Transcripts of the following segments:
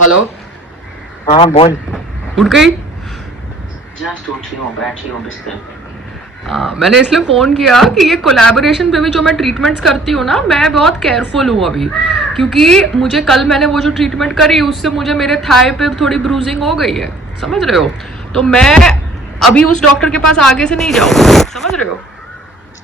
Hello. हाँ बोल। उठ गई? जस्ट उठी हूँ, बैठी हूँ बिस्तर पे। मैंने इसलिए फ़ोन किया कि ये कोलैबोरेशन पे भी जो मैं ट्रीटमेंट्स करती हूँ ना, मैं बहुत केयरफुल हूँ अभी, क्योंकि मुझे कल मैंने वो जो ट्रीटमेंट करी उससे मुझे मेरे थाई पे थोड़ी ब्रूजिंग हो गई है, समझ रहे हो? तो मैं अभी उस डॉक्टर के पास आगे से नहीं जाऊँगी, समझ रहे हो?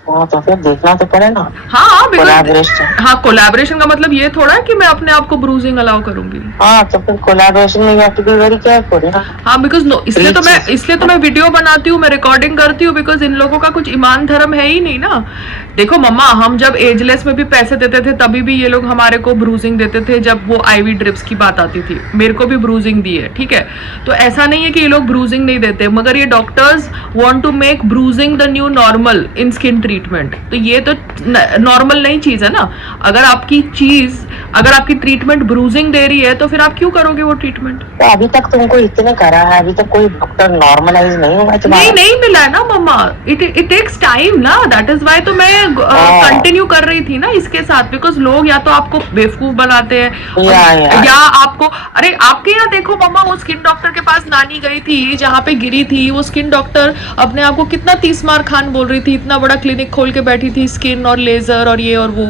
हाँ तो फिर देखना तो पड़े ना। हाँ बिकॉज कोलैबोरेशन। हाँ, कोलैबोरेशन का मतलब ये थोड़ा है कि मैं अपने आप को ब्रूजिंग अलाउ करूंगी। हाँ तो फिर कोलैबोरेशन में you have to be very careful ना। हाँ बिकॉज नो, इसलिए तो मैं वीडियो बनाती हूँ, मैं रिकॉर्डिंग करती हूँ, बिकॉज इन लोगों का कुछ ईमान धर्म है ही नहीं ना। देखो मम्मा, हम जब एजलेस में भी पैसे देते थे तभी भी ये लोग हमारे को ब्रूजिंग देते थे। जब वो आईवी ड्रिप्स की बात आती थी, मेरे को भी ब्रूजिंग दी है, ठीक है? तो ऐसा नहीं है कि ये लोग ब्रूजिंग नहीं देते, मगर ये doctors want to make bruising the new normal in skin treatment. तो ये तो नॉर्मल नहीं चीज है ना। अगर आपकी ट्रीटमेंट ब्रूजिंग दे रही है तो फिर आप क्यों करोगे वो ट्रीटमेंट? तो अभी तक तुमको इतने करा है, अभी तक कोई डॉक्टर नॉर्मलाइज नहीं हुआ तुम्हारा? नहीं मिला है ना मम्मा, इट टेक्स टाइम ना, दैट इज वाई तो मैं कंटिन्यू कर रही थी ना इसके साथ, बिकॉज लोग या तो आपको बेवकूफ बनाते हैं या आपको, अरे आपके यहाँ देखो मम्मा, वो स्किन डॉक्टर के पास नानी गई थी जहाँ पे गिरी थी, वो स्किन डॉक्टर अपने आप को कितना 30 मार खान बोल रही थी, इतना बड़ा क्लिनिक खोल के बैठी थी, स्किन और लेजर और ये और वो,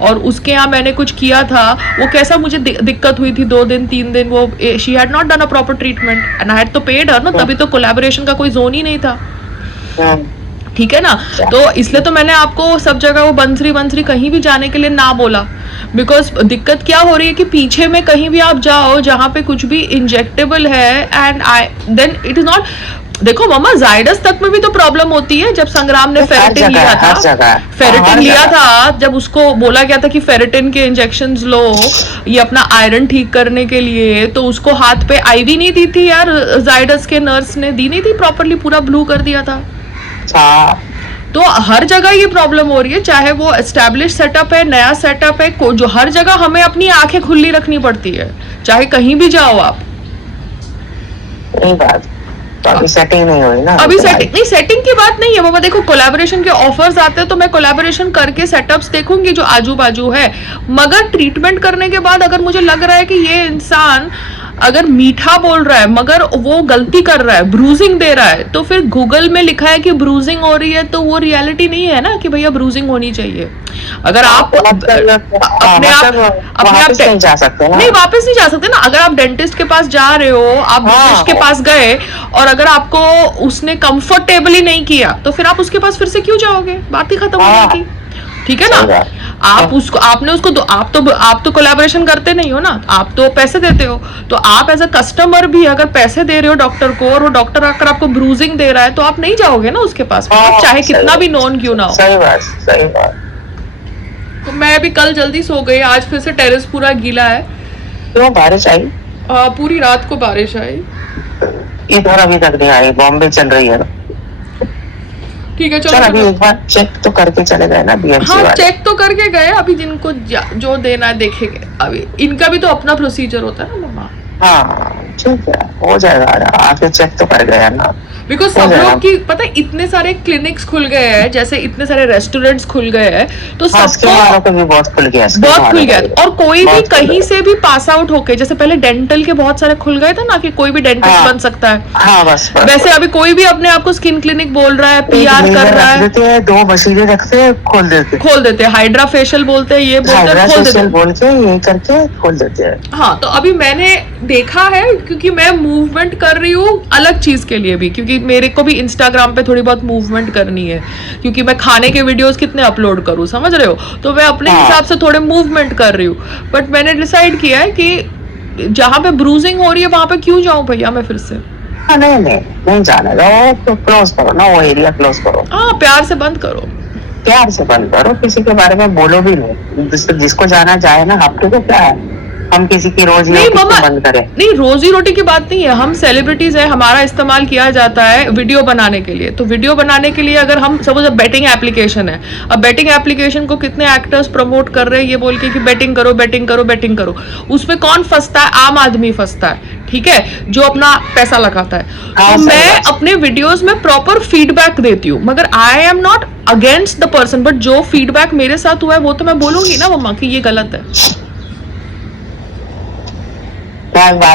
और उसके यहाँ मैंने कुछ किया था, वो कैसा मुझे दिक्कत हुई थी 2 दिन 3 दिन, वो she had not done a proper treatment and I had तो पेड हर ना, तभी तो कोलैबोरेशन का कोई जोन ही नहीं था, ठीक है ना? तो इसलिए तो मैंने आपको सब जगह वो बंसरी कहीं भी जाने के लिए ना बोला, बिकॉज दिक्कत क्या हो रही है कि पीछे में कहीं भी आप जाओ जहाँ पे कुछ भी इंजेक्टेबल है and then it is not. देखो मम्मा, जायडस तक में भी तो प्रॉब्लम होती है। जब संग्राम ने फेरेटिन लिया था, जब उसको बोला गया था कि फेरेटिन के इंजेक्शंस लो ये अपना आयरन ठीक करने के लिए, तो उसको हाथ पे आईवी नहीं दी थी यार, जायडस के नर्स ने दी नहीं थी प्रॉपरली, पूरा ब्लू कर दिया था। तो हर जगह ये प्रॉब्लम हो रही है, चाहे वो एस्टैब्लिश सेटअप है, नया सेटअप है, जो हर जगह हमें अपनी आंखें खुली रखनी पड़ती है, चाहे कहीं भी जाओ आप। तो अभी सेटिंग नहीं हुई ना? अभी सेटिंग की बात नहीं है बाबा। देखो कोलैबोरेशन के ऑफर्स आते हैं तो मैं कोलैबोरेशन करके सेटअप्स देखूंगी जो आजू बाजू है, मगर ट्रीटमेंट करने के बाद अगर मुझे लग रहा है कि ये इंसान अगर मीठा बोल रहा है मगर वो गलती कर रहा है, ब्रूजिंग दे रहा है, तो फिर गूगल में लिखा है कि ब्रूजिंग हो रही है, तो वो रियलिटी नहीं है ना कि भैया ब्रूजिंग होनी चाहिए। अगर आप अपने आप नहीं जा सकते ना? नहीं, वापस नहीं जा सकते ना। अगर आप डेंटिस्ट के पास जा रहे हो, आप डेंटिस्ट के पास गए और अगर आपको उसने कंफर्टेबली नहीं किया तो फिर आप उसके पास फिर से क्यों जाओगे? बात ही खत्म हो जाएगी, ठीक है ना? आपने उसको आप तो कोलैबोरेशन करते नहीं हो ना, आप तो पैसे देते हो, तो आप एज अ कस्टमर भी अगर पैसे दे रहे हो डॉक्टर को और वो डॉक्टर अगर आपको ब्रूजिंग दे रहा है तो आप नहीं जाओगे ना उसके पास, चाहे कितना भी नॉन क्यों ना हो। सही बात। तो मैं भी कल जल्दी सो गई, आज फिर से टेरेस पूरा गीला है। क्यों, बारिश आई? पूरी रात को बारिश आई। इधर अभी तक नहीं आई, बॉम्बे चल रही है ना। ठीक है चलो, अभी एक बार चेक तो करके चले गए ना बीएमसी वाले? चेक तो करके गए, अभी जिनको जो देना है देखेंगे, अभी इनका भी तो अपना प्रोसीजर होता है ना मम्मा। हाँ ठीक है, हो जाएगा, आके चेक तो कर गया ना। बिकॉज सब लोग की पता है, इतने सारे क्लिनिक्स खुल गए हैं, जैसे इतने सारे रेस्टोरेंट्स खुल गए हैं, तो सबको भी बहुत खुल गया, और कोई भी कहीं से भी पास आउट होके, जैसे पहले डेंटल के बहुत सारे खुल गए थे ना कि कोई भी डेंटिस्ट बन सकता है, वैसे अभी कोई भी अपने आप को स्किन क्लिनिक बोल रहा है, पीआर कर रहा है, 2 मशीनें रखते हैं, खोल देते हैं, हाइड्रा फेशियल बोलते हैं, ये बोलते हैं, खोल देते हैं, बोल के ये करके खोल देते हैं। हाँ, तो अभी मैंने देखा है, क्योंकि मैं मूवमेंट कर रही हूँ अलग चीज के लिए भी, क्योंकि मेरे को भी इंस्टाग्राम पे थोड़ी बहुत मूवमेंट करनी है, क्योंकि मैं खाने के वीडियोस कितने अपलोड करूँ, समझ रहे हो? तो मैं अपने हिसाब से थोड़े मूवमेंट कर रही हूँ, बट मैंने डिसाइड किया है कि जहाँ पे ब्रूजिंग हो रही है वहां पे क्यों जाऊं भैया मैं फिर से। नहीं जाने दो, तो क्लोज करो ना, वो एरिया क्लोज करो। हाँ, प्यार से बंद करो, किसी के बारे में बोलो भी नहीं, जिसको जाना जाए ना, आपको तो क्या है, हम किसी की रोजी रोटी बंद करें? नहीं, रोजी रोटी की बात नहीं है, हम सेलिब्रिटीज है, हमारा इस्तेमाल किया जाता है वीडियो बनाने के लिए, तो वीडियो बनाने के लिए अगर हम सपोज बेटिंग एप्लीकेशन है, अब बेटिंग एप्लीकेशन को कितने एक्टर्स प्रमोट कर रहे हैं ये बोल के कि बेटिंग करो, उसमें कौन फंसता है? आम आदमी फंसता है, ठीक है, जो अपना पैसा लगाता है। तो मैं अपने वीडियोस में प्रॉपर फीडबैक देती हूँ, मगर I am not against the person, but जो फीडबैक मेरे साथ हुआ है वो तो मैं बोलूंगी ना मम्मा कि ये गलत है। मैं एक बात